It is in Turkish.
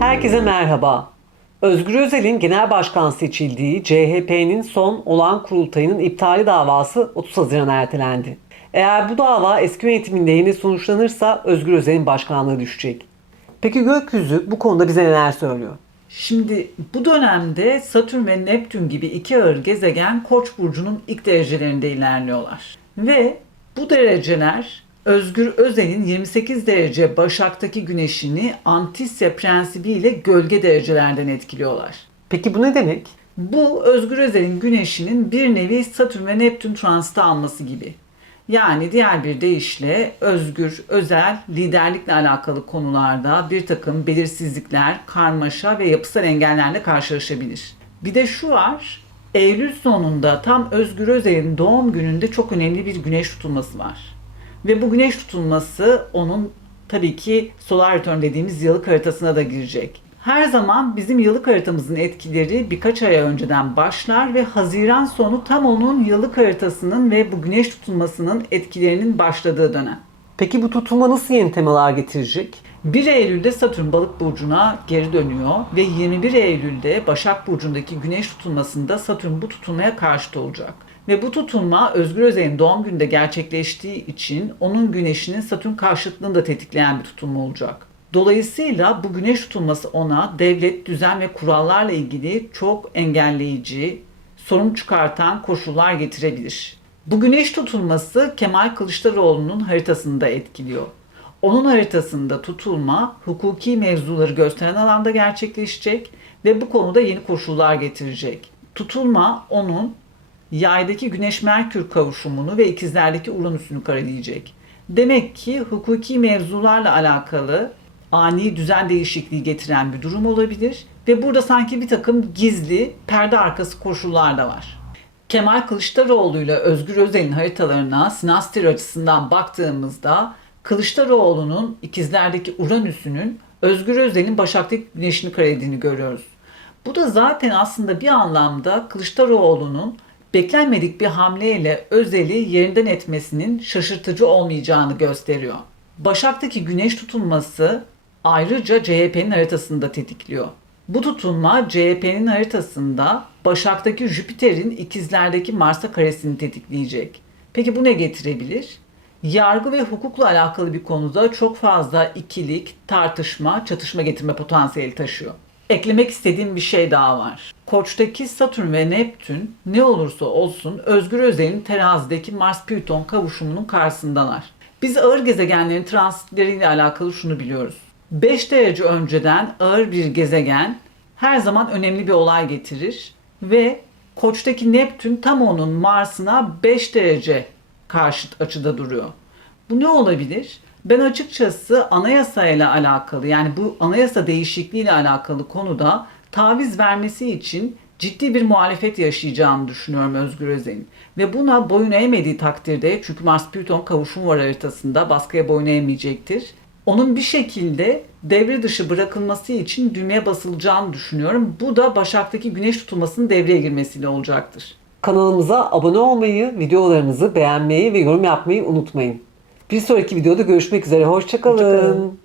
Herkese merhaba. Özgür Özel'in genel başkan seçildiği CHP'nin son olan kurultayının iptali davası 30 Haziran'a ertelendi. Eğer bu dava eski yönetimin lehine sonuçlanırsa Özgür Özel'in başkanlığı düşecek. Peki gökyüzü bu konuda bize neler söylüyor? Şimdi bu dönemde Satürn ve Neptün gibi iki ağır gezegen Koç burcunun ilk derecelerinde ilerliyorlar. Ve bu dereceler Özgür Özel'in 28 derece Başak'taki güneşini Antisya prensibiyle gölge derecelerden etkiliyorlar. Peki bu ne demek? Bu Özgür Özel'in güneşinin bir nevi Satürn ve Neptün transiti alması gibi. Yani diğer bir deyişle özgür, özel, liderlikle alakalı konularda bir takım belirsizlikler, karmaşa ve yapısal engellerle karşılaşabilir. Bir de şu var, Eylül sonunda tam Özgür Özel'in doğum gününde çok önemli bir güneş tutulması var. Ve bu güneş tutulması onun tabii ki solar return dediğimiz yıllık haritasına da girecek. Her zaman bizim yıllık haritamızın etkileri birkaç ay önceden başlar ve Haziran sonu tam onun yıllık haritasının ve bu güneş tutulmasının etkilerinin başladığı dönem. Peki bu tutulma nasıl yeni temalar getirecek? 1 Eylül'de Satürn balık burcuna geri dönüyor ve 21 Eylül'de Başak burcundaki güneş tutulmasında Satürn bu tutulmaya karşıt olacak. Ve bu tutulma Özgür Özel'in doğum gününde gerçekleştiği için onun güneşinin Satürn karşıtlığını da tetikleyen bir tutulma olacak. Dolayısıyla bu güneş tutulması ona devlet, düzen ve kurallarla ilgili çok engelleyici, sorun çıkartan koşullar getirebilir. Bu güneş tutulması Kemal Kılıçdaroğlu'nun haritasını da etkiliyor. Onun haritasında tutulma hukuki mevzuları gösteren alanda gerçekleşecek ve bu konuda yeni koşullar getirecek. Tutulma onun yaydaki Güneş-Merkür kavuşumunu ve ikizlerdeki Uranüs'ünü kareleyecek. Demek ki hukuki mevzularla alakalı ani düzen değişikliği getiren bir durum olabilir ve burada sanki bir takım gizli perde arkası koşullar da var. Kemal Kılıçdaroğlu ile Özgür Özel'in haritalarına sinastri açısından baktığımızda Kılıçdaroğlu'nun ikizlerdeki Uranüs'ünün Özgür Özel'in Başak'taki güneşini karelediğini görüyoruz. Bu da zaten aslında bir anlamda Kılıçdaroğlu'nun beklenmedik bir hamleyle Özel'i yerinden etmesinin şaşırtıcı olmayacağını gösteriyor. Başak'taki güneş tutulması ayrıca CHP'nin haritasını da tetikliyor. Bu tutulma CHP'nin haritasında Başak'taki Jüpiter'in ikizlerdeki Mars'a karesini tetikleyecek. Peki bu ne getirebilir? Yargı ve hukukla alakalı bir konuda çok fazla ikilik, tartışma, çatışma getirme potansiyeli taşıyor. Eklemek istediğim bir şey daha var. Koç'taki Satürn ve Neptün ne olursa olsun Özgür Özel'in terazideki Mars-Plüton kavuşumunun karşısındalar. Biz ağır gezegenlerin transitleriyle alakalı şunu biliyoruz. 5 derece önceden ağır bir gezegen her zaman önemli bir olay getirir ve Koç'taki Neptün tam onun Mars'ına 5 derece karşıt açıda duruyor. Bu ne olabilir? Ben açıkçası anayasayla alakalı yani bu anayasa değişikliğiyle alakalı konuda taviz vermesi için ciddi bir muhalefet yaşayacağını düşünüyorum Özgür Özel'in. Ve buna boyun eğmediği takdirde çünkü Mars-Plüton kavuşum var haritasında baskıya boyun eğmeyecektir. Onun bir şekilde devre dışı bırakılması için düğmeye basılacağını düşünüyorum. Bu da Başak'taki güneş tutulmasının devreye girmesiyle olacaktır. Kanalımıza abone olmayı, videolarımızı beğenmeyi ve yorum yapmayı unutmayın. Bir sonraki videoda görüşmek üzere. Hoşçakalın. Hoşça.